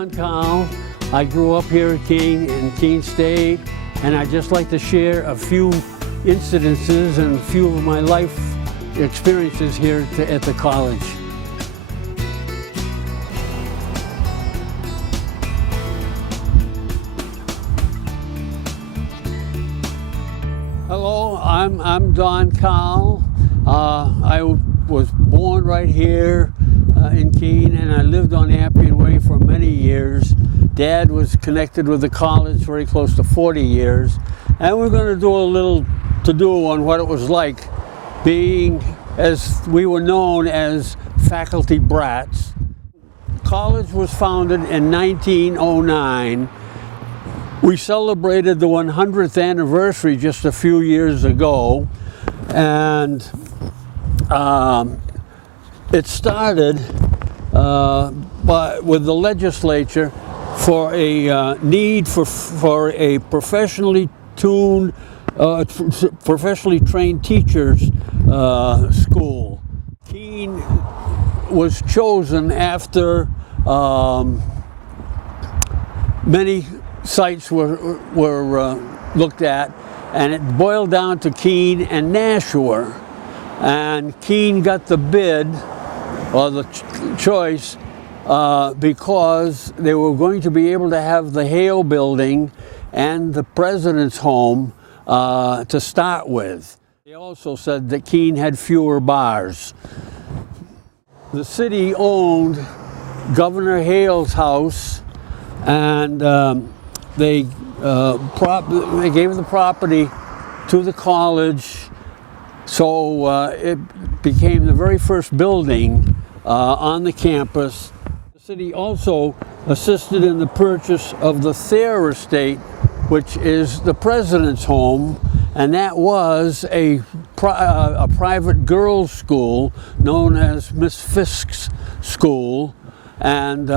Don Carle. I grew up here at Keene in Keene State, and I'd just like to share a few incidences and a few of my life experiences here at the college. Hello, I'm Don Carle. I was born right here in Keene, and I lived on Appian Way for many years. Dad was connected with the college very close to 40 years, and we're going to do a little to-do on what it was like being, as we were known as, faculty brats. College was founded in 1909. We celebrated the 100th anniversary just a few years ago, and it started with the legislature for a need for a professionally tuned, professionally trained teachers school. Keene was chosen after many sites were looked at, and it boiled down to Keene and Nashua. And Keene got the bid, or the choice, because they were going to be able to have the Hale building and the president's home to start with. They also said that Keene had fewer bars. The city owned Governor Hale's house, and they gave the property to the college, so it became the very first building on the campus. The city also assisted in the purchase of the Thayer Estate, which is the president's home, and that was a private girls' school known as Miss Fisk's School, and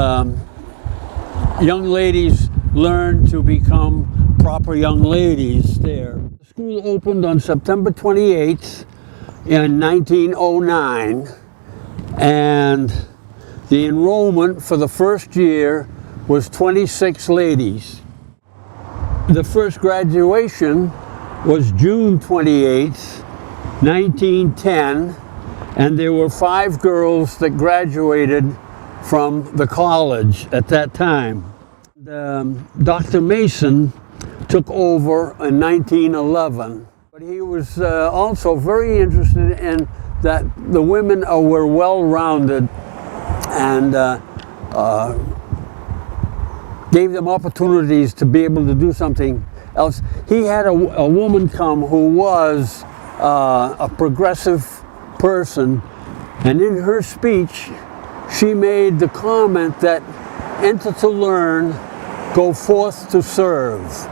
young ladies learned to become proper young ladies there. The school opened on September 28th in 1909, and the enrollment for the first year was 26 ladies. The first graduation was June 28th, 1910, and there were 5 girls that graduated from the college at that time. Dr. Mason took over in 1911, but he was also very interested in that the women were well-rounded, and gave them opportunities to be able to do something else. He had a woman come who was a progressive person, and in her speech she made the comment that enter to learn, go forth to serve.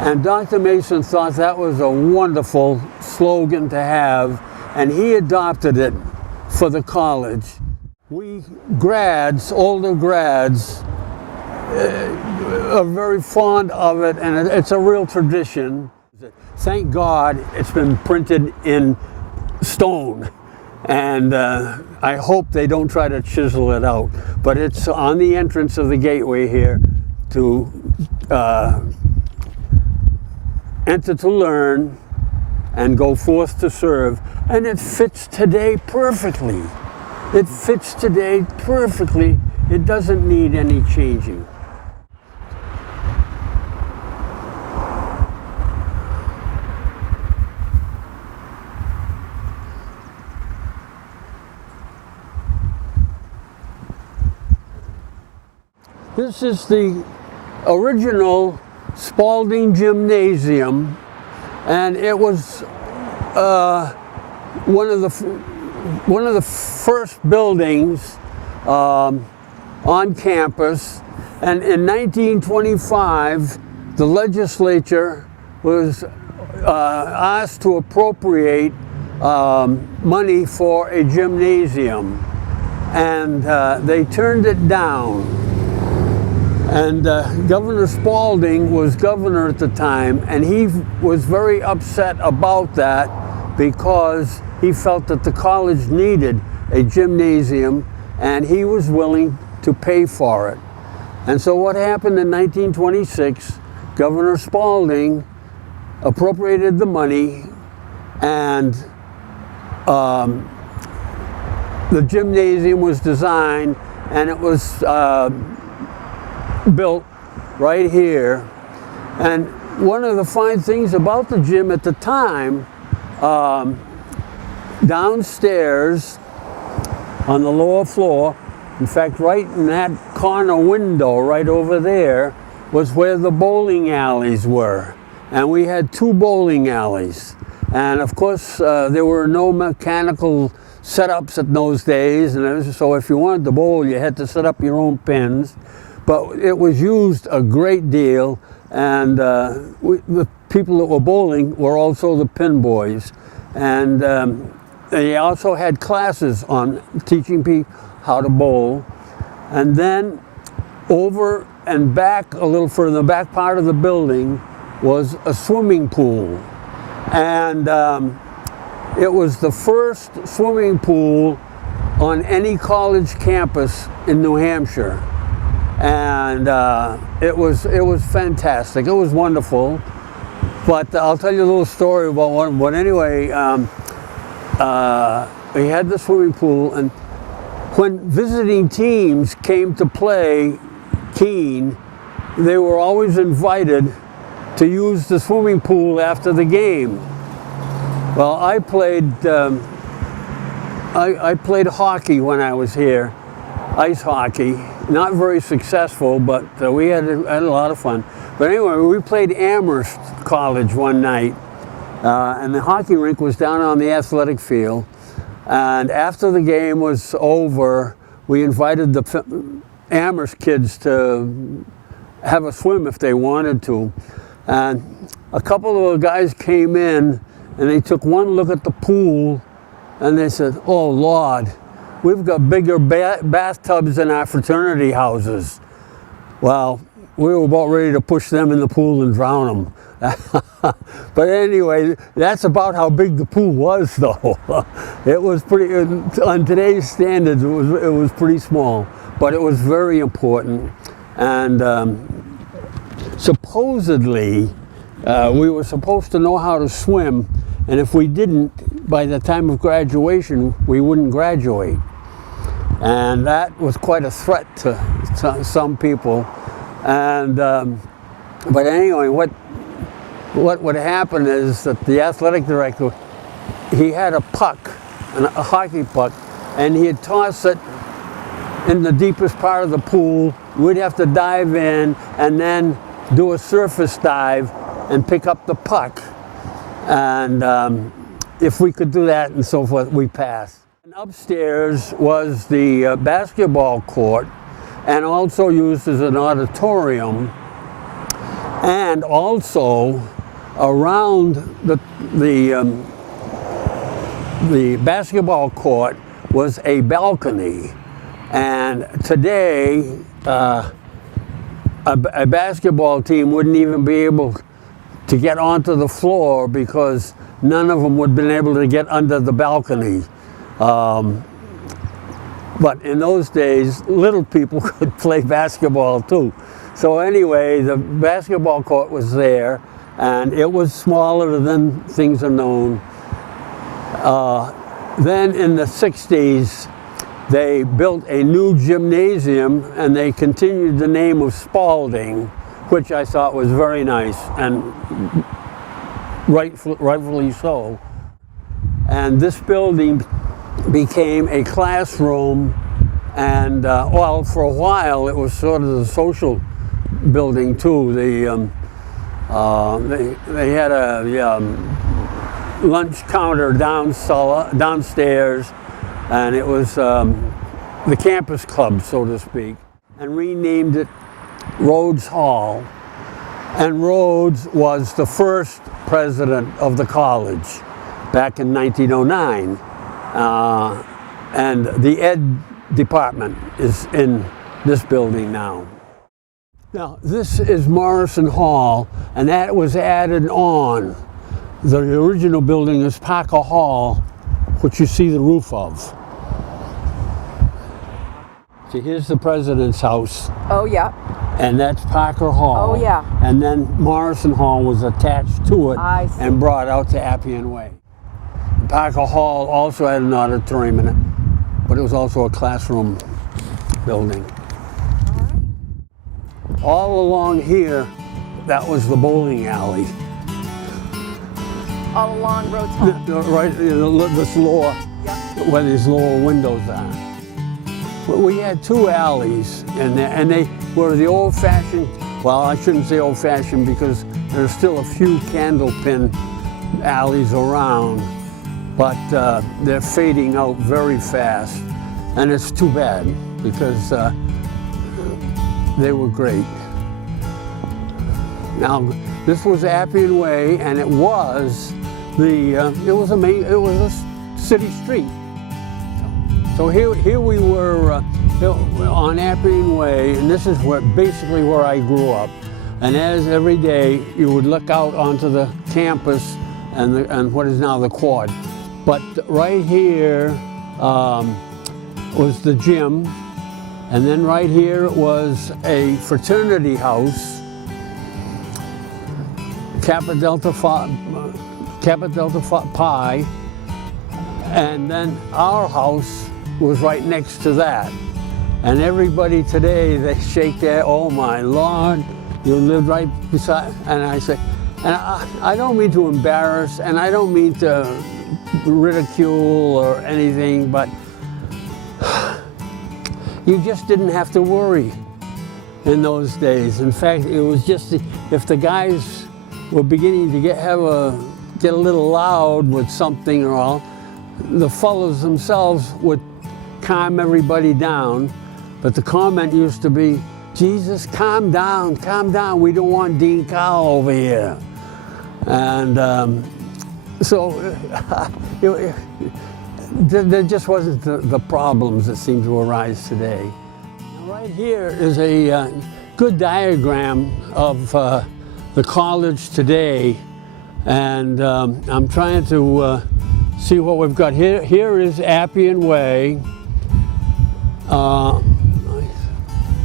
And Dr. Mason thought that was a wonderful slogan to have, and he adopted it for the college. We grads, older grads, are very fond of it, and it's a real tradition. Thank God it's been printed in stone, and I hope they don't try to chisel it out, but it's on the entrance of the gateway here to enter to learn and go forth to serve, and it fits today perfectly. It fits today perfectly. It doesn't need any changing. This is the original Spalding Gymnasium, and it was one of the first buildings on campus. And in 1925, the legislature was asked to appropriate money for a gymnasium, and they turned it down. And Governor Spalding was governor at the time, and he was very upset about that because he felt that the college needed a gymnasium, and he was willing to pay for it. And so what happened in 1926, Governor Spalding appropriated the money, and the gymnasium was designed, and it was built right here. And one of the fine things about the gym at the time, downstairs on the lower floor, in fact, right in that corner window right over there, was where the bowling alleys were. And we had 2 bowling alleys. And of course, there were no mechanical setups in those days. And so if you wanted to bowl, you had to set up your own pins. But it was used a great deal. And the people that were bowling were also the pin boys. And they also had classes on teaching people how to bowl. And then over and back a little further, the back part of the building was a swimming pool. And it was the first swimming pool on any college campus in New Hampshire. And it was fantastic. It was wonderful. But I'll tell you a little story about one. But anyway, we had the swimming pool, and when visiting teams came to play Keene, they were always invited to use the swimming pool after the game. Well, I played hockey when I was here, ice hockey. Not very successful, but we had a lot of fun. But anyway, we played Amherst College one night, and the hockey rink was down on the athletic field. And after the game was over, we invited the Amherst kids to have a swim if they wanted to. And a couple of the guys came in, and they took one look at the pool, and they said, "Oh Lord, we've got bigger bathtubs in our fraternity houses." Well, we were about ready to push them in the pool and drown them. But anyway, that's about how big the pool was, though. It was pretty, on today's standards, it was pretty small, but it was very important. And supposedly, we were supposed to know how to swim, and if we didn't, by the time of graduation, we wouldn't graduate. And that was quite a threat to some people. And but anyway, what would happen is that the athletic director, he had a puck, a hockey puck, and he'd toss it in the deepest part of the pool. We'd have to dive in and then do a surface dive and pick up the puck. And if we could do that and so forth, we passed. And upstairs was the basketball court, and also used as an auditorium. And also around the basketball court was a balcony. And today, a basketball team wouldn't even be able to get onto the floor because none of them would have been able to get under the balcony. But in those days, little people could play basketball too. So anyway, the basketball court was there, and it was smaller than things are known. Then in the 60s, they built a new gymnasium, and they continued the name of Spalding, which I thought was very nice, and rightfully so. And this building became a classroom, and well, for a while it was sort of the social building too. They had a lunch counter downstairs, and it was the campus club, so to speak, and renamed it Rhodes Hall. And Rhodes was the first president of the college back in 1909. And the ed department is in this building now. Now, this is Morrison Hall, and that was added on. The original building is Parker Hall, which you see the roof of. So here's the president's house. Oh, yeah. and that's Parker Hall. Oh, yeah. And then Morrison Hall was attached to it I see. and brought out to Appian Way. Parker Hall also had an auditorium in it, but it was also a classroom building. All along here, that was the bowling alley. All along Rotund. Right, this lower, Yep. where these lower windows are. We had two alleys in there, and they were the old-fashioned, well, I shouldn't say old-fashioned because there's still a few candlepin alleys around, but they're fading out very fast, and it's too bad because they were great. Now, this was Appian Way, and it was it was a city street. So here we were on Appian Way, and this is basically where I grew up. And as every day you would look out onto the campus and what is now the quad. But right here was the gym, and then right here was a fraternity house, Kappa Delta Pi, and then our house was right next to that. And everybody today, they shake their, oh my Lord, you lived right beside, and I say, and I don't mean to embarrass, and I don't mean to ridicule or anything, but you just didn't have to worry in those days. In fact, it was just, if the guys were beginning to get a little loud with something or all, the fellows themselves would calm everybody down, but the comment used to be, Jesus, calm down, we don't want Dean Carle over here. And so there just wasn't the problems that seem to arise today. Right here is a good diagram of the college today, and I'm trying to see what we've got here. Here is Appian Way.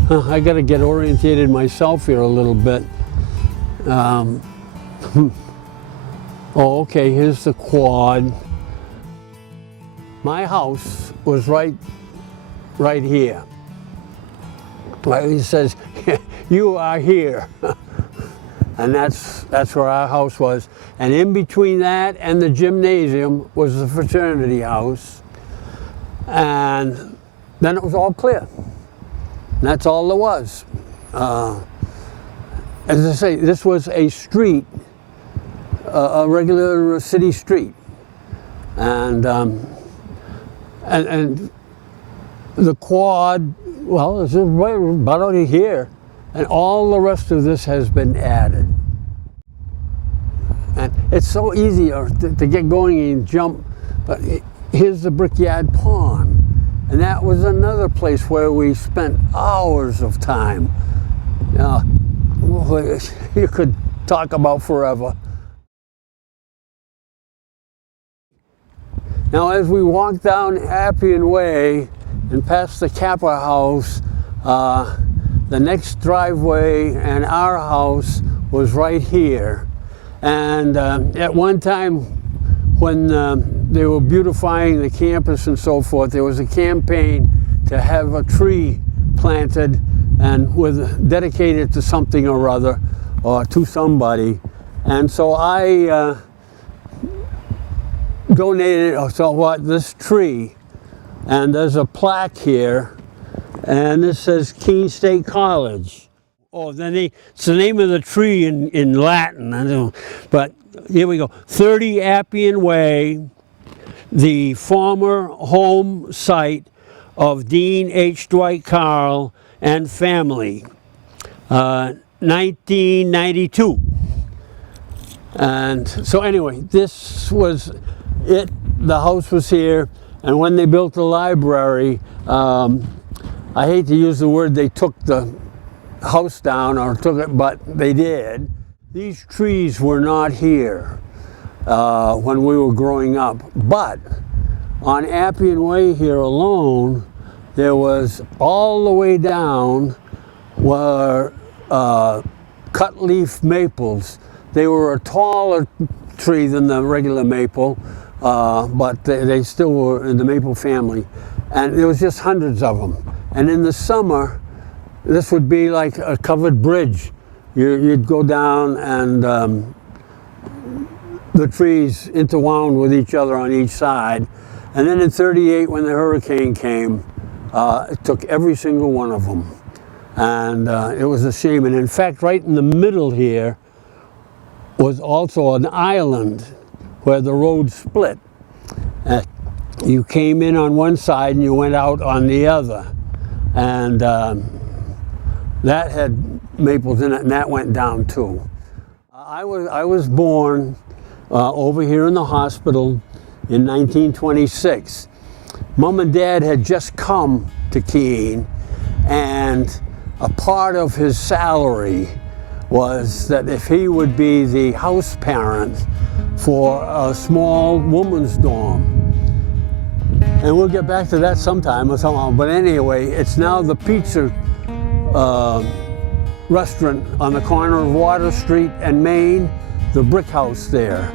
I got to get orientated myself here a little bit. Oh, okay, here's the quad. My house was right here. Like he says, you are here. And that's where our house was. And in between that and the gymnasium was the fraternity house. And then it was all clear. And that's all there was. As I say, this was a street, a regular city street. And the quad, well, it's right about out here. And all the rest of this has been added. And it's so easy to get going and jump, but here's the Brickyard Pond. And that was another place where we spent hours of time. You could talk about forever. Now, as we walk down Appian Way and past the Kappa House, the next driveway and our house was right here. And at one time, when they were beautifying the campus and so forth, there was a campaign to have a tree planted and dedicated to something or other, or to somebody. And so I donated this tree, and there's a plaque here, and this says Keene State College. Oh, then it's the name of the tree in Latin, I don't know. But here we go. 30 Appian Way, the former home site of Dean H. Dwight Carle and family, 1992. And so anyway, this was it. The house was here, and when they built the library, I hate to use the word they took the house down or took it, but they did. These trees were not here when we were growing up, but on Appian Way here alone, there was all the way down were cut leaf maples. They were a taller tree than the regular maple, but they still were in the maple family. And there was just hundreds of them. And in the summer, this would be like a covered bridge. You'd go down and the trees interwound with each other on each side. And then in '38, when the hurricane came, it took every single one of them. And it was a shame. And in fact, right in the middle here was also an island where the road split. You came in on one side and you went out on the other. And that had maples in it, and that went down too. I was born over here in the hospital in 1926. Mom and Dad had just come to Keene, and a part of his salary was that if he would be the house parent for a small woman's dorm. And we'll get back to that sometime or somehow, but anyway, it's now the pizza restaurant on the corner of Water Street and Main, the Brick House there.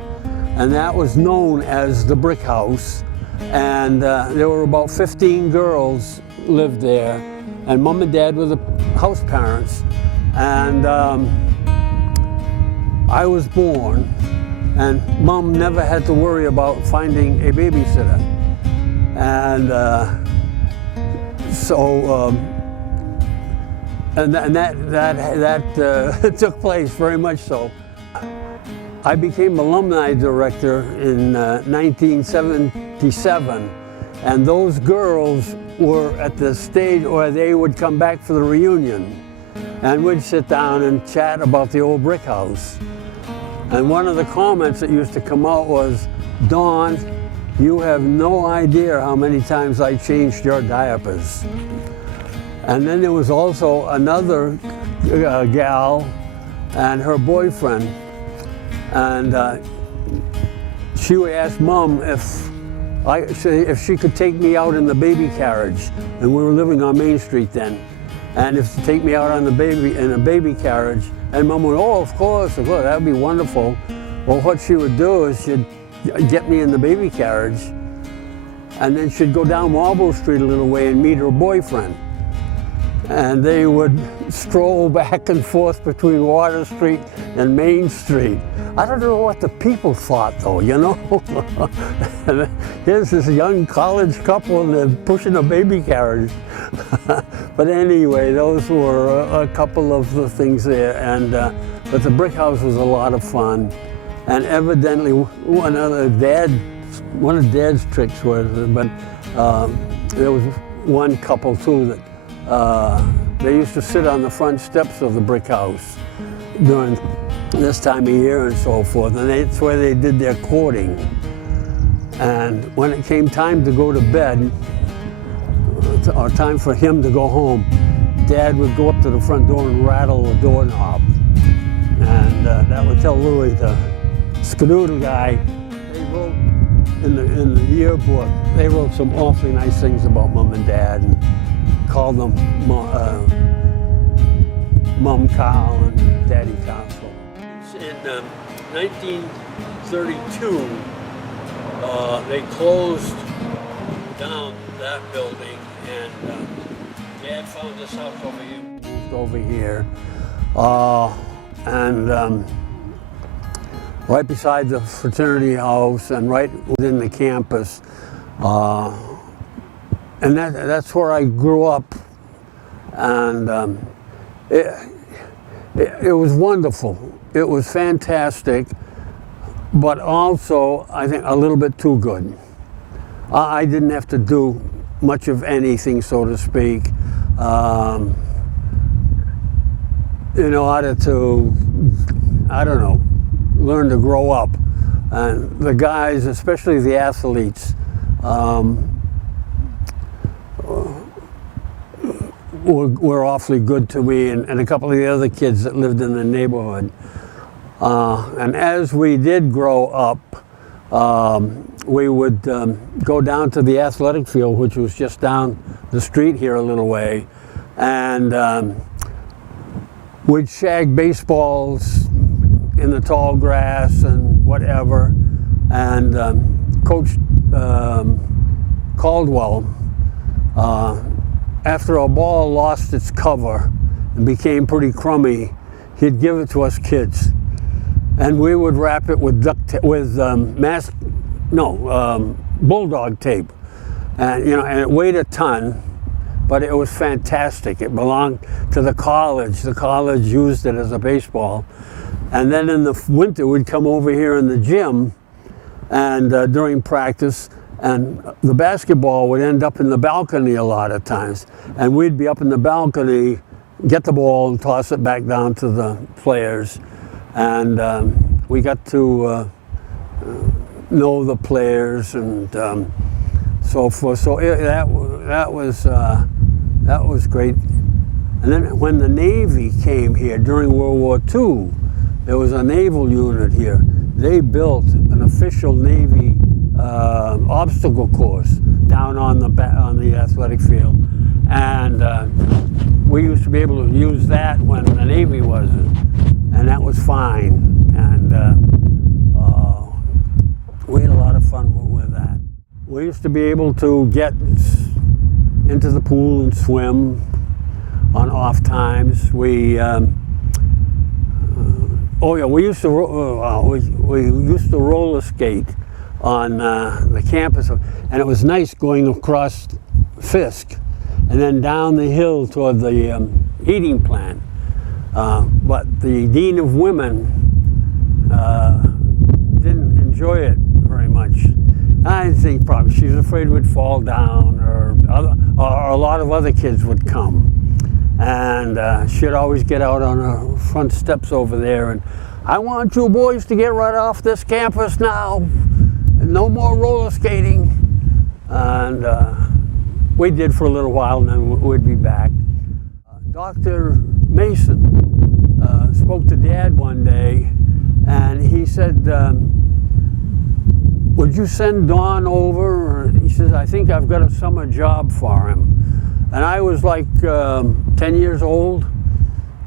And that was known as the Brick House. And there were about 15 girls lived there. And Mom and Dad were the house parents. And I was born, and Mom never had to worry about finding a babysitter. And that took place very much so. I became alumni director in 1977, and those girls were at the stage where they would come back for the reunion, and we'd sit down and chat about the old brick house. And one of the comments that used to come out was, "Dawn, you have no idea how many times I changed your diapers." And then there was also another gal and her boyfriend. And she would ask Mom if she could take me out in the baby carriage. And we were living on Main Street then. And if to take me out on in a baby carriage. And Mom would, "Oh, of course, that would be wonderful." Well, what she would do is she'd get me in the baby carriage, and then she'd go down Marlborough Street a little way and meet her boyfriend. And they would stroll back and forth between Water Street and Main Street. I don't know what the people thought though, you know? Here's this young college couple and they're pushing a baby carriage. But anyway, those were a couple of the things there. And but the brick house was a lot of fun. And evidently one of Dad's tricks was, but there was one couple too that they used to sit on the front steps of the brick house during this time of year and so forth, and that's where they did their courting. And when it came time to go to bed, or time for him to go home, Dad would go up to the front door and rattle the doorknob. And that would tell Louis, the skedoodle guy, they wrote in the yearbook, they wrote some awfully nice things about Mom and Dad, and called them Mom Carle and Daddy Carle. In 1932, they closed down that building, and Dad found this house over here, and right beside the fraternity house and right within the campus. And that's where I grew up, and it was wonderful. It was fantastic, but also, I think, a little bit too good. I didn't have to do much of anything, so to speak, in order to, I don't know, learn to grow up. And the guys, especially the athletes, were awfully good to me, and a couple of the other kids that lived in the neighborhood. And as we did grow up, we would go down to the athletic field, which was just down the street here a little way, and we'd shag baseballs in the tall grass and whatever. And Coach Caldwell, after a ball lost its cover and became pretty crummy, he'd give it to us kids, and we would wrap it with bulldog tape, and and it weighed a ton, but it was fantastic. It belonged to the college. The college used it as a baseball, and then in the winter we'd come over here in the gym, and during practice. And the basketball would end up in the balcony a lot of times. And we'd be up in the balcony, get the ball and toss it back down to the players. And we got to know the players and so forth. So that was great. And then when the Navy came here during World War II, there was a naval unit here. They built an official Navy obstacle course down on the athletic field, and we used to be able to use that when the Navy wasn't, and that was fine. And we had a lot of fun with that. We used to be able to get into the pool and swim on off times. We we used to roller skate on the campus, and it was nice going across Fisk and then down the hill toward the heating plant. But the Dean of Women didn't enjoy it very much. I think probably she was afraid we'd fall down, or a lot of other kids would come. And she'd always get out on her front steps over there and, "I want you boys to get right off this campus now. No more roller skating." And we did for a little while, and then we'd be back. Dr. Mason spoke to Dad one day, and he said, "Would you send Don over?" He says, "I think I've got a summer job for him." And I was like 10 years old,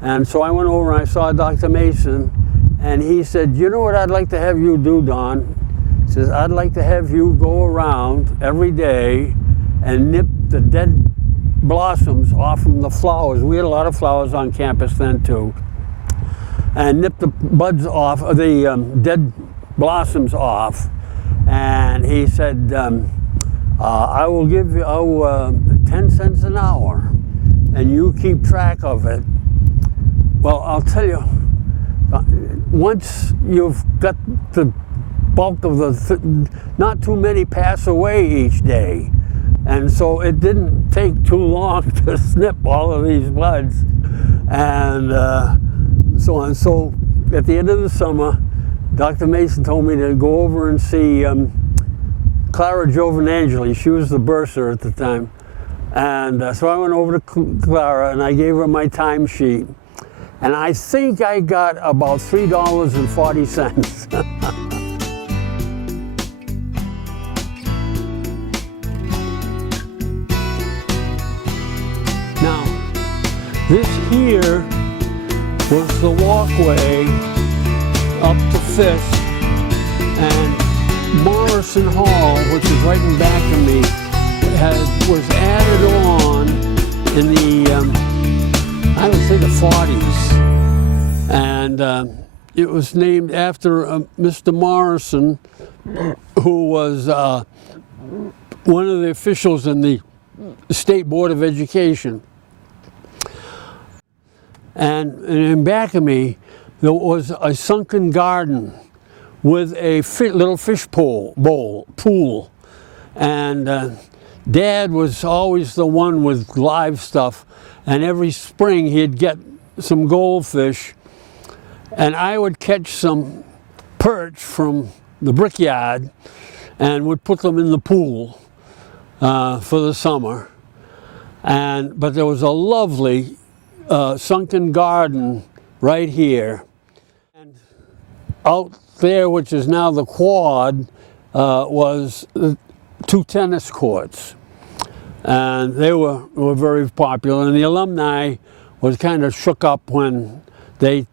and so I went over and I saw Dr. Mason, and he said, "You know what I'd like to have you do, Don?" He says, "I'd like to have you go around every day and nip the dead blossoms off from the flowers." We had a lot of flowers on campus then too. "And nip the buds off, the dead blossoms off." And he said, "I will give you 10 cents an hour, and you keep track of it." Well, I'll tell you, once you've got the bulk of not too many pass away each day. And so it didn't take too long to snip all of these buds. And so on. So at the end of the summer, Dr. Mason told me to go over and see Clara Giovanangeli. She was the bursar at the time. And so I went over to Clara and I gave her my timesheet. And I think I got about $3.40. Now, this here was the walkway up to Fisk, and Morrison Hall, which is right in back of me, was added on in the, I would say the 40s. And it was named after Mr. Morrison, who was one of the officials in the State Board of Education. And in back of me, there was a sunken garden with a little fish pool. And Dad was always the one with live stuff. And every spring he'd get some goldfish. And I would catch some perch from the brickyard and would put them in the pool for the summer. But there was a lovely sunken garden right here. And out there, which is now the quad, was 2 tennis courts. And they were very popular. And the alumni was kind of shook up when they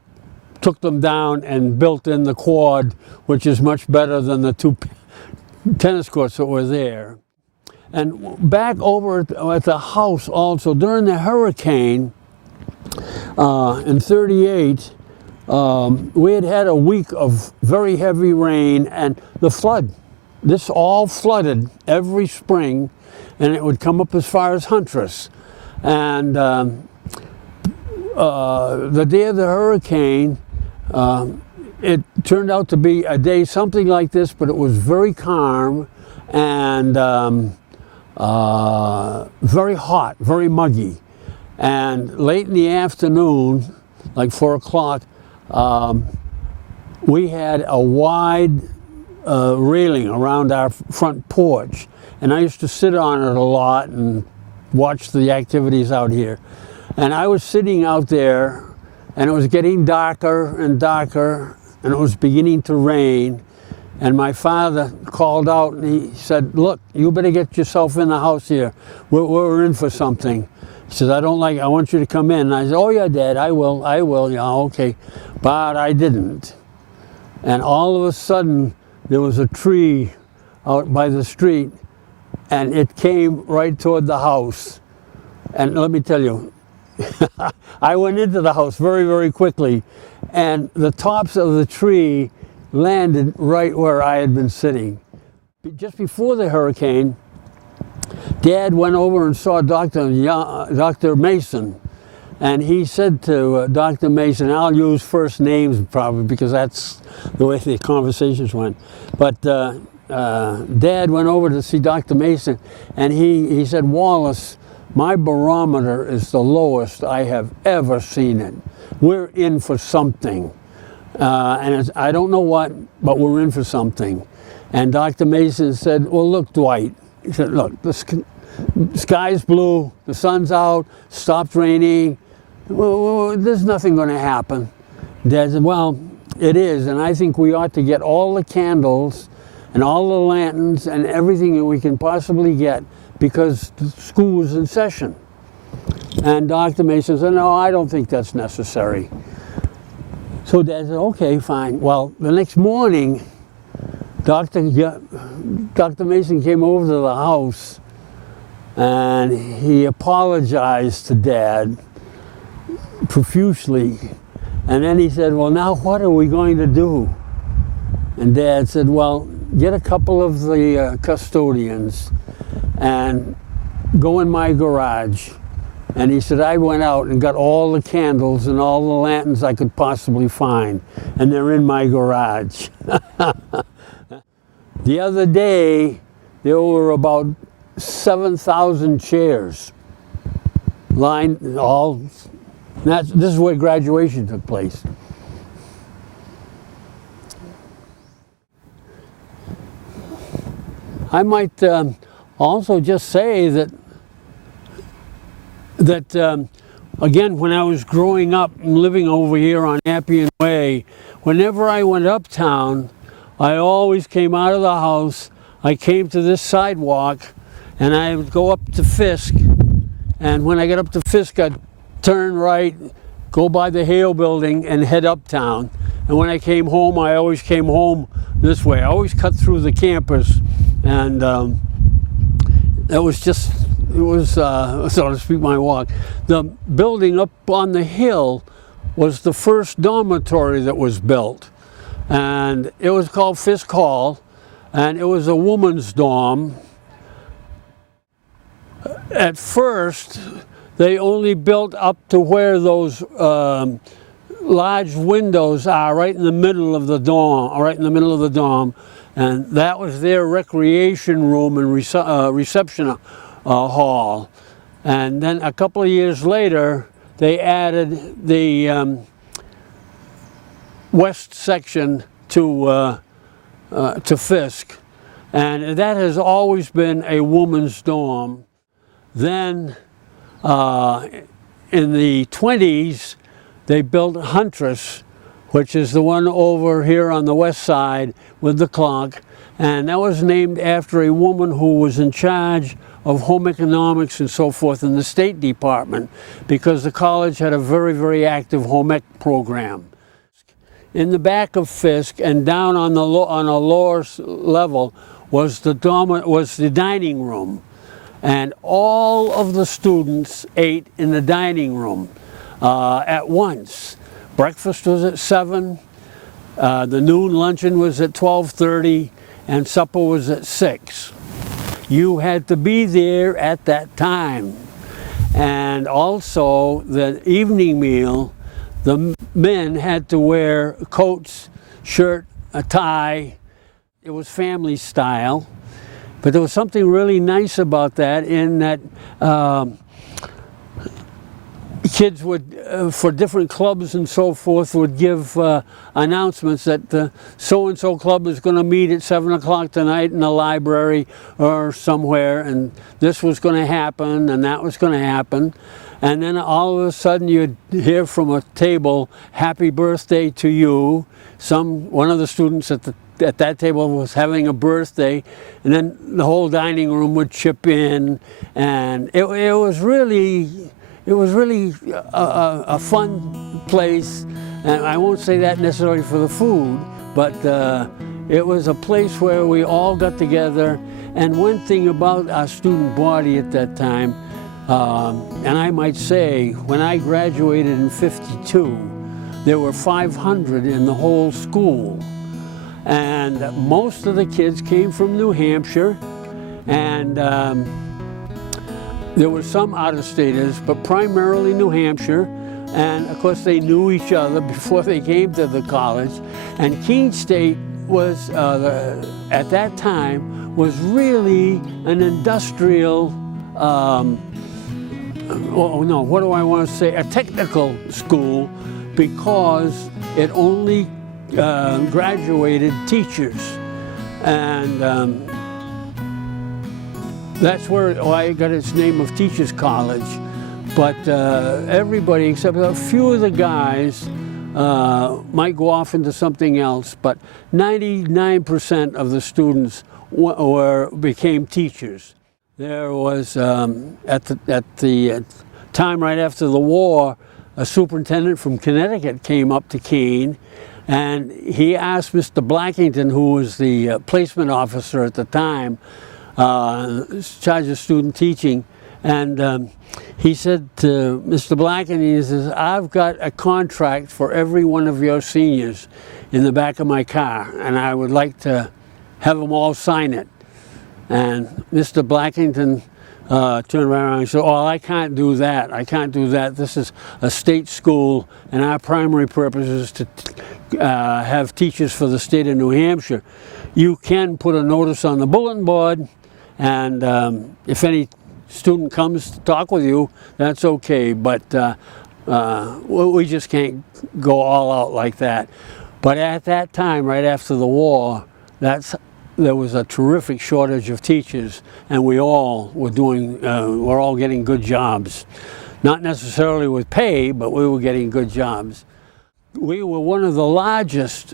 took them down and built in the quad, which is much better than the 2 tennis courts that were there. And back over at the house also, during the hurricane in '38, we had a week of very heavy rain and the flood. This all flooded every spring, and it would come up as far as Huntress. And the day of the hurricane, it turned out to be a day something like this, but it was very calm and very hot, very muggy. And late in the afternoon, like 4 o'clock, we had a wide railing around our front porch. And I used to sit on it a lot and watch the activities out here. And I was sitting out there, and it was getting darker and darker, and it was beginning to rain. And my father called out and he said, "Look, you better get yourself in the house here. We're in for something." He says, I want you to come in. And I said, "Oh yeah, Dad, I will, yeah, okay." But I didn't. And all of a sudden, there was a tree out by the street, and it came right toward the house. And let me tell you, I went into the house very, very quickly, and the tops of the tree landed right where I had been sitting. Just before the hurricane, Dad went over and saw Dr. Mason, and he said to Dr. Mason, I'll use first names probably because that's the way the conversations went, but Dad went over to see Dr. Mason, and he said, "Wallace, my barometer is the lowest I have ever seen it. We're in for something. And I don't know what, but we're in for something." And Dr. Mason said, "Well, look, Dwight," he said, "look, the sky's blue, the sun's out, stopped raining, well, there's nothing going to happen." Dad said, "Well, it is, and I think we ought to get all the candles and all the lanterns and everything that we can possibly get because the school is in session." And Dr. Mason said, "No, I don't think that's necessary." So Dad said, "Okay, fine." Well, the next morning, Dr. Mason came over to the house, and he apologized to Dad profusely. And then he said, "Well, now what are we going to do?" And Dad said, "Well, get a couple of the custodians and go in my garage." And he said, "I went out and got all the candles and all the lanterns I could possibly find, and they're in my garage." The other day, there were about 7,000 chairs lined all. This is where graduation took place. I might also just say that again, when I was growing up and living over here on Appian Way, whenever I went uptown, I always came out of the house, I came to this sidewalk, and I would go up to Fisk, and when I got up to Fisk, I'd turn right, go by the Hale building, and head uptown. And when I came home, I always came home this way. I always cut through the campus, and it was, so to speak, my walk. The building up on the hill was the first dormitory that was built, and it was called Fisk Hall, and it was a woman's dorm. At first, they only built up to where those large windows are, right in the middle of the dorm, and that was their recreation room and reception hall. And then a couple of years later, they added the west section to Fisk, and that has always been a woman's dorm. Then in the 20s, they built Huntress, which is the one over here on the west side with the clock, and that was named after a woman who was in charge of home economics and so forth in the State Department, because the college had a very, very active home ec program. In the back of Fisk and down on a lower level was the dining room, and all of the students ate in the dining room at once. Breakfast was at 7, the noon luncheon was at 12:30, and supper was at 6. You had to be there at that time. And also the evening meal, the men had to wear coats, shirt, a tie. It was family style, but there was something really nice about that, in that kids would, for different clubs and so forth, would give announcements that the so-and-so club is going to meet at 7 o'clock tonight in the library or somewhere, and this was going to happen and that was going to happen. And then all of a sudden you'd hear from a table, "Happy birthday to you." One of the students at that table was having a birthday, and then the whole dining room would chip in, and it was really a fun place. And I won't say that necessarily for the food, but it was a place where we all got together. And one thing about our student body at that time, and I might say, when I graduated in '52, there were 500 in the whole school. And most of the kids came from New Hampshire, and there were some out-of-staters, but primarily New Hampshire. And of course they knew each other before they came to the college. And Keene State was, at that time, was really an industrial, a technical school, because it only graduated teachers. And that's why it got its name of Teachers College. But everybody, except a few of the guys, might go off into something else, but 99% of the students became teachers. There was, at the time right after the war, a superintendent from Connecticut came up to Keene, and he asked Mr. Blackington, who was the placement officer at the time, in charge of student teaching, and he said to Mr. Blackington, he says, "I've got a contract for every one of your seniors in the back of my car, and I would like to have them all sign it." And Mr. Blackington turned around and said, "Oh, I can't do that. I can't do that. This is a state school, and our primary purpose is to have teachers for the state of New Hampshire. You can put a notice on the bulletin board, and if any student comes to talk with you, that's okay, but we just can't go all out like that." But at that time, right after the war, there was a terrific shortage of teachers, and we're all getting good jobs. Not necessarily with pay, but we were getting good jobs. We were one of the largest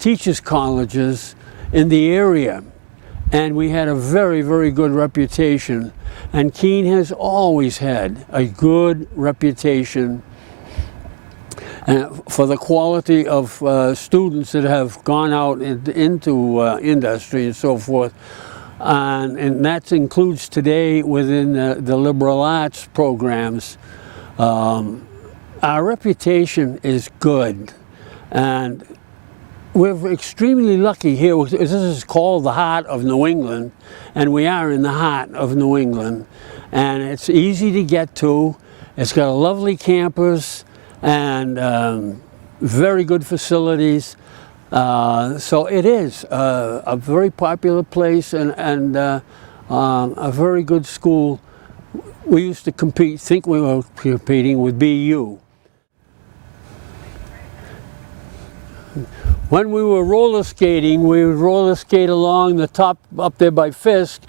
teachers' colleges in the area, and we had a very, very good reputation. And Keene has always had a good reputation for the quality of students that have gone out into industry and so forth. And that includes today within the liberal arts programs. Our reputation is good, and we're extremely lucky here. This is called the heart of New England, and we are in the heart of New England. And it's easy to get to. It's got a lovely campus and very good facilities. So it is a very popular place and a very good school. We used to think we were competing with BU. When we were roller skating, we would roller skate along the top up there by Fisk,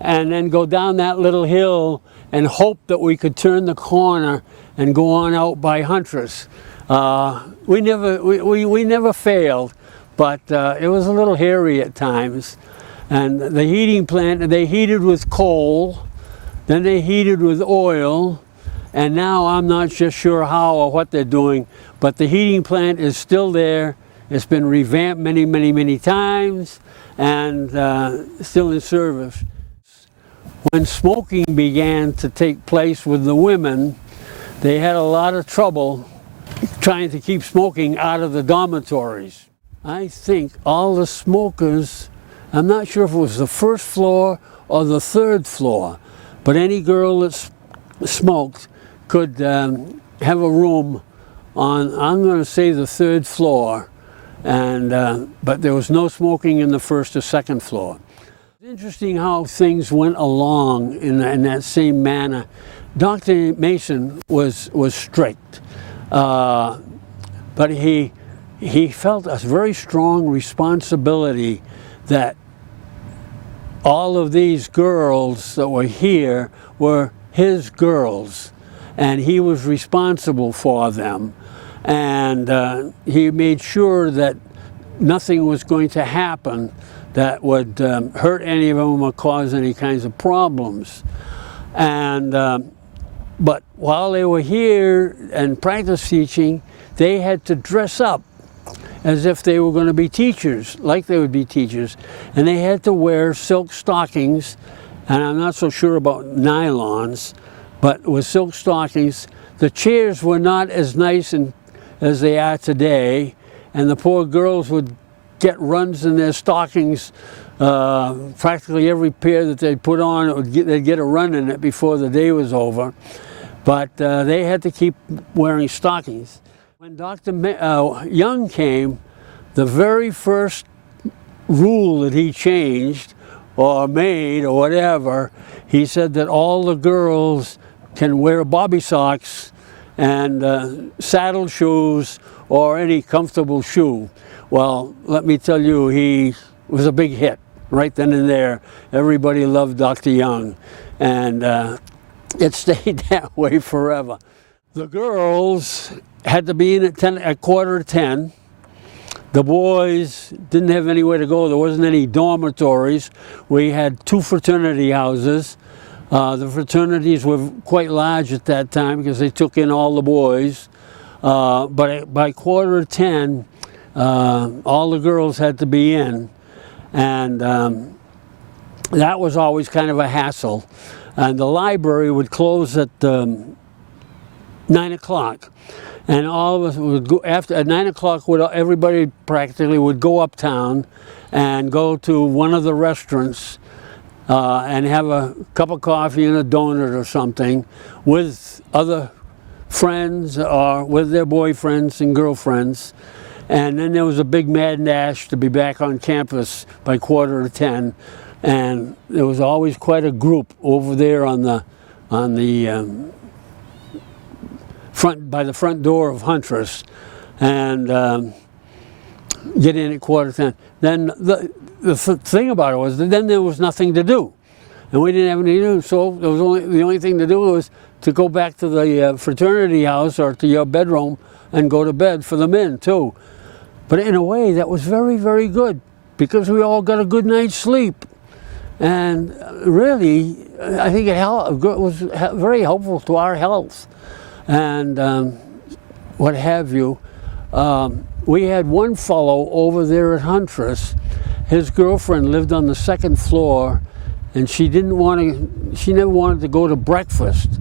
and then go down that little hill and hope that we could turn the corner and go on out by Huntress. We never failed, but it was a little hairy at times. And the heating plant, they heated with coal, then they heated with oil, and now I'm not just sure how or what they're doing, but the heating plant is still there. It's been revamped many, many, many times, and still in service. When smoking began to take place with the women, they had a lot of trouble trying to keep smoking out of the dormitories. I think all the smokers, I'm not sure if it was the first floor or the third floor, but any girl that smoked could have a room on, I'm going to say, the third floor, and but there was no smoking in the first or second floor. It's interesting how things went along in that same manner. Dr. Mason was strict, but he felt a very strong responsibility that all of these girls that were here were his girls, and he was responsible for them. And he made sure that nothing was going to happen that would hurt any of them or cause any kinds of problems. And but while they were here and practice teaching, they had to dress up as if they were going to be teachers, like they would be teachers. And they had to wear silk stockings, and I'm not so sure about nylons, but with silk stockings. The chairs were not as nice as they are today, and the poor girls would get runs in their stockings. Practically every pair that they put on, they'd get a run in it before the day was over. But they had to keep wearing stockings. When Dr. Young came, the very first rule that he changed or made or whatever, he said that all the girls can wear bobby socks and saddle shoes or any comfortable shoe. Well, let me tell you, he was a big hit right then and there. Everybody loved Dr. Young, and it stayed that way forever. The girls had to be in at 9:45. The boys didn't have anywhere to go. There wasn't any dormitories. We had 2 fraternity houses. The fraternities were quite large at that time because they took in all the boys. But by 9:45, all the girls had to be in. And that was always kind of a hassle. And the library would close at 9 o'clock. And all of us would go, at 9 o'clock, everybody practically would go uptown and go to one of the restaurants and have a cup of coffee and a donut or something with other friends or with their boyfriends and girlfriends. And then there was a big mad dash to be back on campus by 9:45. And there was always quite a group over there on the front, by the front door of Huntress, and get in at 9:45. Then the thing about it was that then there was nothing to do, and we didn't have anything to do. So there was the only thing to do was to go back to the fraternity house or to your bedroom and go to bed for the men too. But in a way, that was very, very good because we all got a good night's sleep. And really, I think it was very helpful to our health and what have you. We had one fellow over there at Huntress. His girlfriend lived on the 2nd floor, and she never wanted to go to breakfast.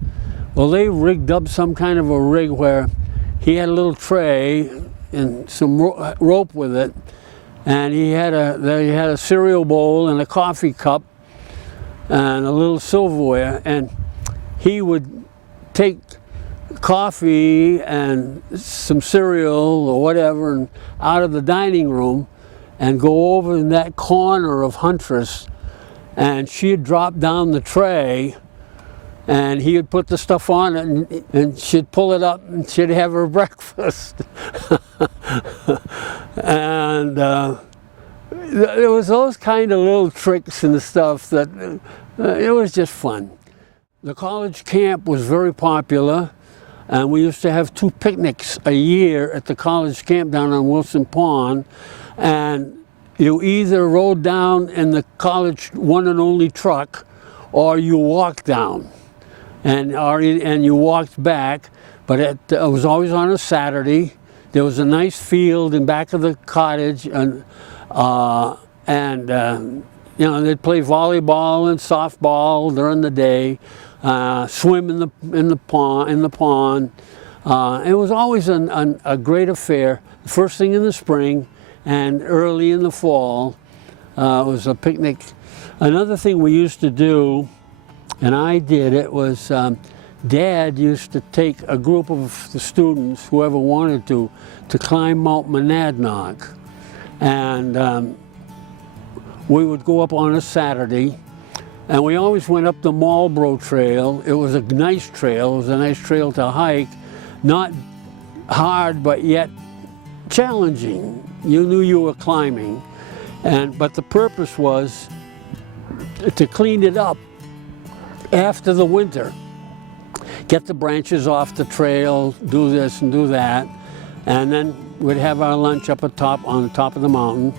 Well, they rigged up some kind of a rig where he had a little tray and some rope with it, and they had a cereal bowl and a coffee cup and a little silverware, and he would take coffee and some cereal or whatever and out of the dining room and go over in that corner of Huntress, and she'd drop down the tray and he would put the stuff on it, and she'd pull it up and she'd have her breakfast. And there was those kind of little tricks and stuff that it was just fun. The college camp was very popular, and we used to have 2 picnics a year at the college camp down on Wilson Pond, and you either rode down in the college one and only truck, or you walked down, and you walked back. But it was always on a Saturday. There was a nice field in back of the cottage, and you know, they'd play volleyball and softball during the day, swim in the pond. It was always a great affair. The first thing in the spring and early in the fall was a picnic. Another thing we used to do, and I did it, was Dad used to take a group of the students, whoever wanted to climb Mount Monadnock. And we would go up on a Saturday, and we always went up the Marlboro Trail. It was a nice trail. It was a nice trail to hike. Not hard, but yet challenging. You knew you were climbing. But the purpose was to clean it up after the winter. Get the branches off the trail, do this and do that, and then we'd have our lunch up on the top of the mountain.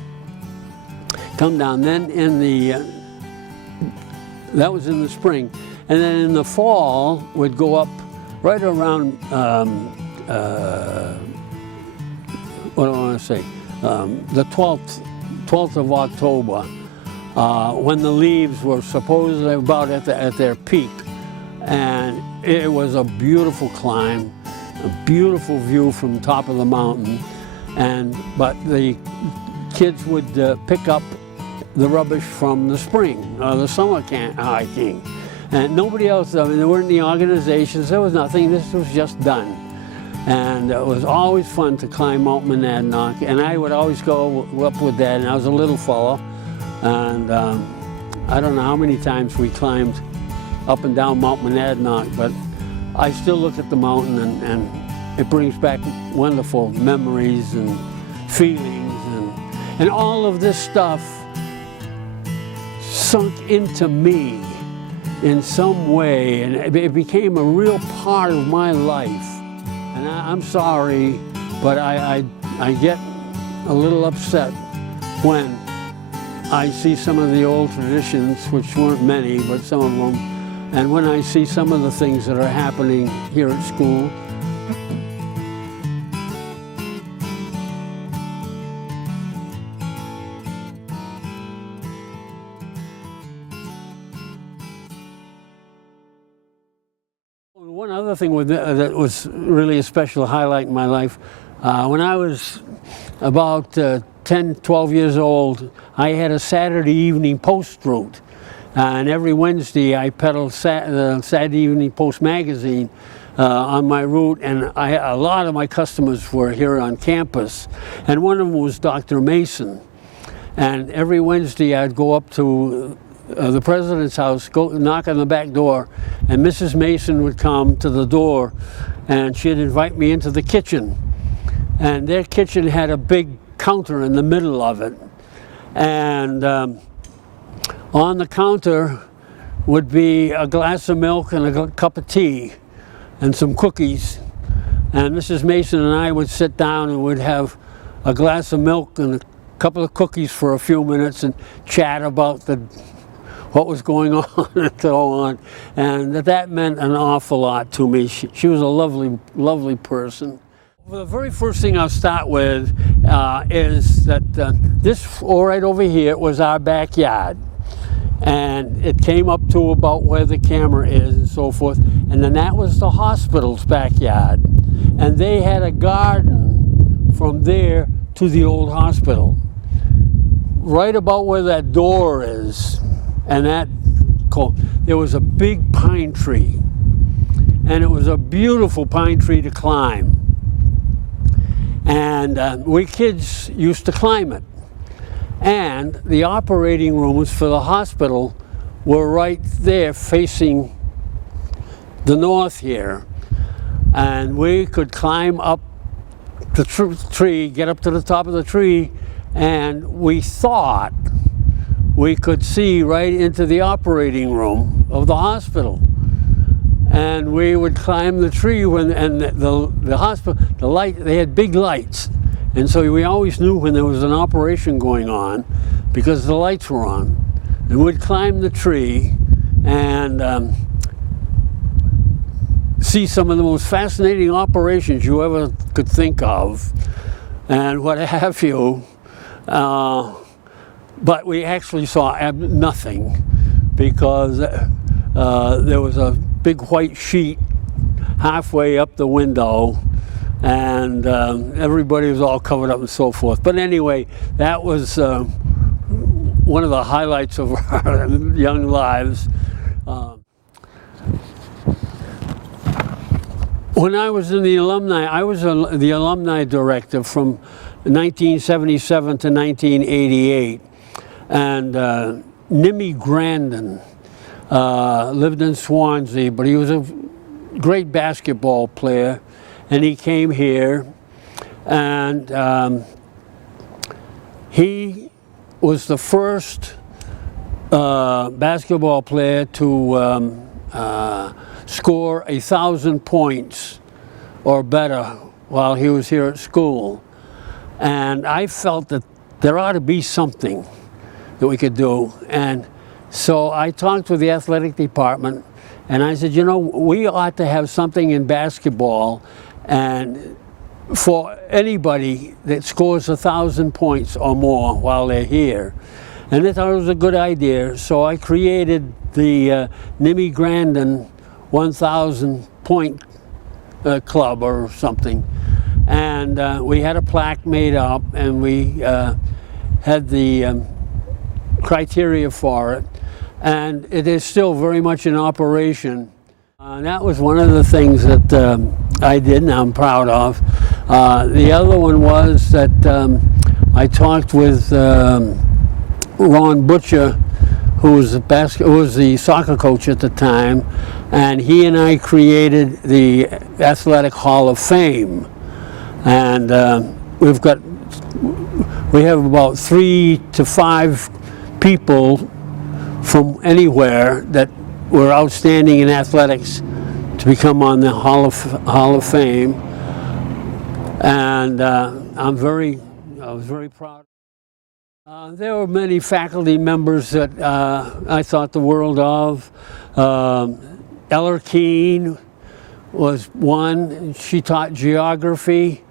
Come down. Then that was in the spring, and then in the fall we'd go up right around what do I want to say? The 12th of October, when the leaves were supposedly about at their peak. And it was a beautiful climb, a beautiful view from the top of the mountain. But the kids would pick up the rubbish from the spring, the summer hiking. And nobody else, I mean, there weren't any organizations, there was nothing, this was just done. And it was always fun to climb Mount Monadnock, and I would always go up with Dad, and I was a little fellow. And I don't know how many times we climbed up and down Mount Monadnock, but I still look at the mountain, and it brings back wonderful memories and feelings, and all of this stuff sunk into me in some way, and it became a real part of my life. And I'm sorry, but I get a little upset when I see some of the old traditions, which weren't many, but some of them, and when I see some of the things that are happening here at school. One other thing that was really a special highlight in my life, when I was about 10, 12 years old, I had a Saturday evening post route. And every Wednesday I peddled the Saturday Evening Post magazine on my route, and a lot of my customers were here on campus. And one of them was Dr. Mason. And every Wednesday I'd go up to the president's house, go knock on the back door, and Mrs. Mason would come to the door, and she'd invite me into the kitchen. And their kitchen had a big counter in the middle of it. And on the counter would be a glass of milk and a cup of tea and some cookies. And Mrs. Mason and I would sit down and we'd have a glass of milk and a couple of cookies for a few minutes and chat about what was going on and so on. And that meant an awful lot to me. She was a lovely, lovely person. Well, the very first thing I'll start with is that this right over here was our backyard. And it came up to about where the camera is and so forth. And then that was the hospital's backyard. And they had a garden from there to the old hospital. Right about where that door is, and there was a big pine tree. And it was a beautiful pine tree to climb. And we kids used to climb it. And the operating rooms for the hospital were right there facing the north here. And we could climb up the tree, get up to the top of the tree, and we thought we could see right into the operating room of the hospital. And we would climb the tree and the hospital, they had big lights. And so we always knew when there was an operation going on because the lights were on. And we'd climb the tree and see some of the most fascinating operations you ever could think of and what have you. But we actually saw nothing because there was a big white sheet halfway up the window, and everybody was all covered up and so forth. But anyway, that was one of the highlights of our young lives. When I was in the alumni, I was the alumni director from 1977 to 1988. And Nimmy Grandin lived in Swanzey, but he was a great basketball player, and he came here, and he was the first basketball player to score 1,000 points or better while he was here at school. And I felt that there ought to be something that we could do. And so I talked with the athletic department, and I said, you know, we ought to have something in basketball and for anybody that scores 1,000 points or more while they're here. And they thought it was a good idea, so I created the Nimmy Grandin 1,000 point club or something. And we had a plaque made up, and we had the criteria for it, and it is still very much in operation. That was one of the things that I did and I'm proud of. The other one was that I talked with Ron Butcher, who was the soccer coach at the time, and he and I created the Athletic Hall of Fame. And we have about 3 to 5 people from anywhere that were outstanding in athletics to become on the Hall of Fame, and I was very proud. There were many faculty members that I thought the world of. Ella Keene was one. She taught geography.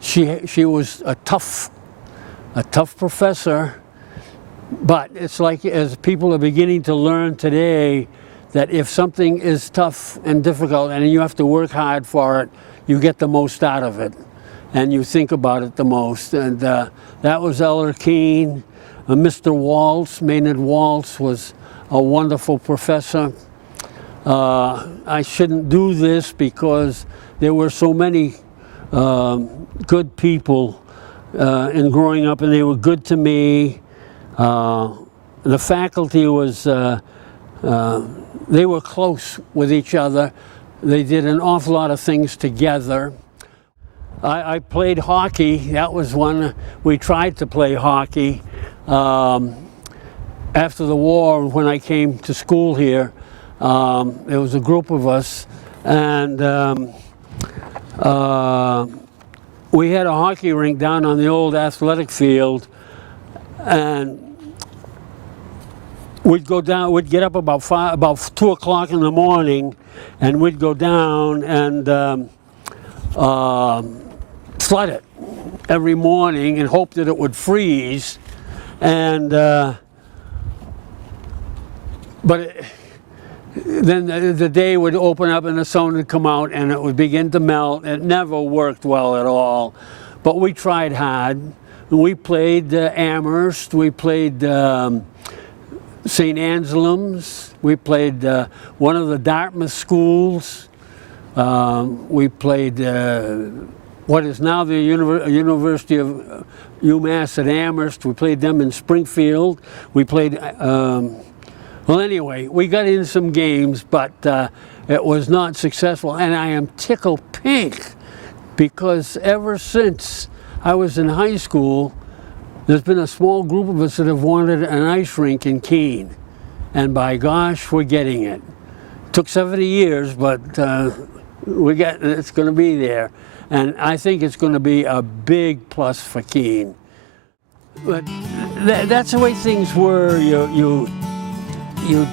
She was a tough professor, but it's like, as people are beginning to learn today, that if something is tough and difficult and you have to work hard for it, you get the most out of it and you think about it the most. And that was Ella Keene. Mr. Waltz, Maynard Waltz, was a wonderful professor. I shouldn't do this because there were so many good people in growing up, and they were good to me. The faculty was, they were close with each other. They did an awful lot of things together. I played hockey. That was one. We tried to play hockey. After the war, when I came to school here, there was a group of us, and we had a hockey rink down on the old athletic field, and we'd go down, we'd get up about 2 o'clock in the morning, and we'd go down and flood it every morning and hope that it would freeze. And then the day would open up and the sun would come out and it would begin to melt. It never worked well at all, but we tried hard. We played Amherst, we played St. Anselm's, we played one of the Dartmouth schools, we played what is now the University of UMass at Amherst. We played them in Springfield. We played, well anyway, we got in some games, but it was not successful. And I am tickled pink because ever since I was in high school, there's been a small group of us that have wanted an ice rink in Keene. And by gosh, we're getting it. Took 70 years, but it's going to be there. And I think it's going to be a big plus for Keene. But that's the way things were. You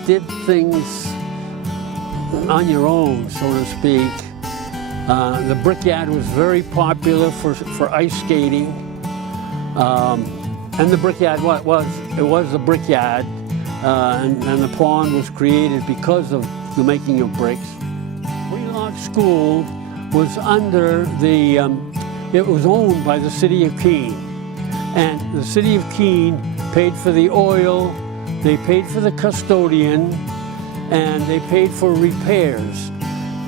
did things on your own, so to speak. The Brickyard was very popular for ice skating. And the Brickyard, it was the Brickyard, and the pond was created because of the making of bricks. Wheelock School was under the, it was owned by the city of Keene. And the city of Keene paid for the oil, they paid for the custodian, and they paid for repairs.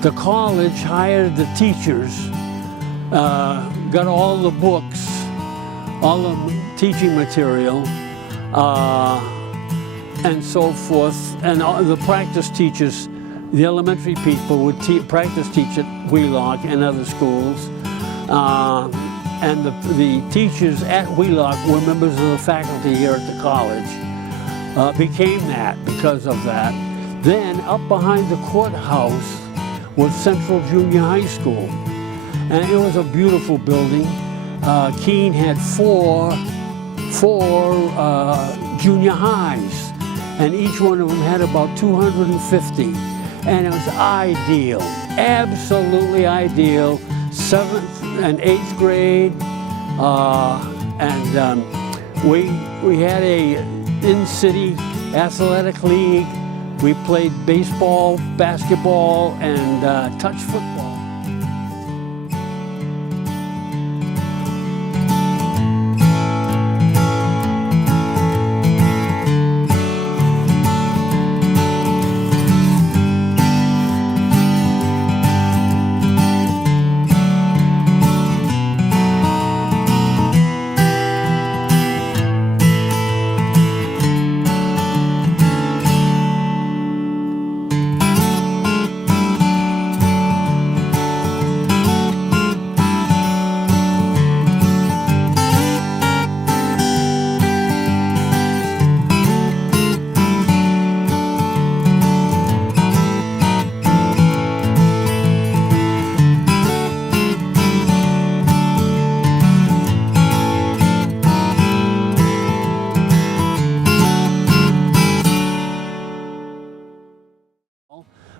The college hired the teachers, got all the books, all the teaching material, and so forth. And all the practice teachers, the elementary people would practice teach at Wheelock and other schools. And the teachers at Wheelock were members of the faculty here at the college, became that because of that. Then up behind the courthouse was Central Junior High School. And it was a beautiful building. Keene had four junior highs, and each one of them had about 250. And it was ideal, absolutely ideal. 7th and 8th grade, and we had a in-city athletic league. We played baseball, basketball, and touch football.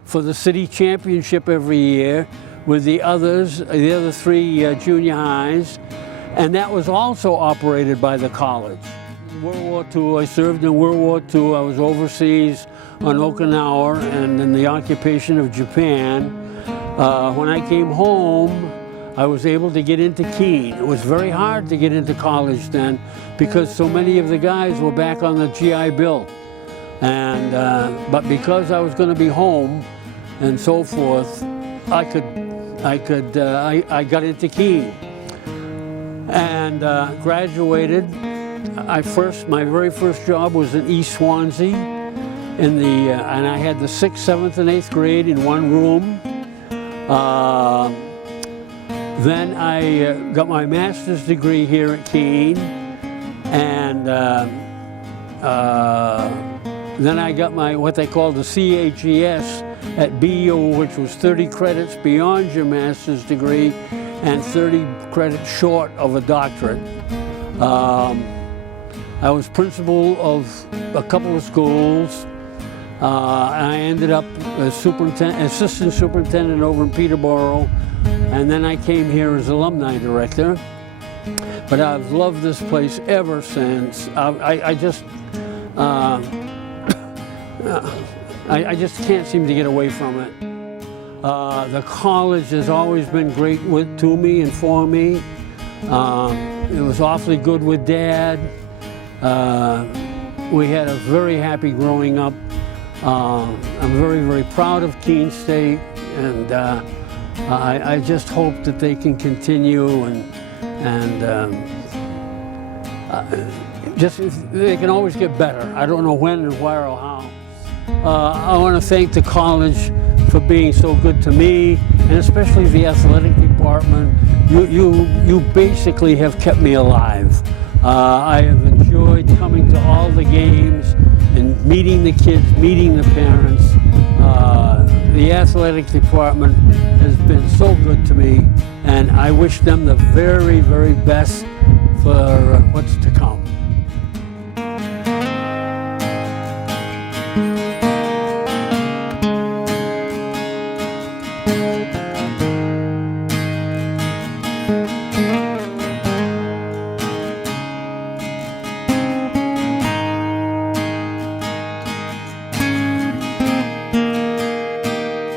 For the city championship every year with the other three junior highs, and that was also operated by the college. World War II, I served in World War II. I was overseas on Okinawa and in the occupation of Japan. When I came home, I was able to get into Keene. It was very hard to get into college then because so many of the guys were back on the GI Bill. And, but because I was going to be home and so forth, I got into Keene and graduated. My very first job was in East Swanzey, and I had the 6th, 7th, and 8th grade in one room. Then I got my master's degree here at Keene, and then I got what they called the CHES at BU, which was 30 credits beyond your master's degree and 30 credits short of a doctorate. I was principal of a couple of schools. I ended up as assistant superintendent over in Peterborough, and then I came here as alumni director. But I've loved this place ever since. I just can't seem to get away from it. The college has always been great to me and for me. It was awfully good with Dad. We had a very happy growing up. I'm very, very proud of Keene State, and I just hope that they can continue they can always get better. I don't know when and where or how. I want to thank the college for being so good to me, and especially the athletic department. You basically have kept me alive. I have enjoyed coming to all the games and meeting the kids, meeting the parents. the athletic department has been so good to me, and I wish them the very, very best for what's to come.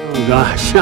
Oh gosh.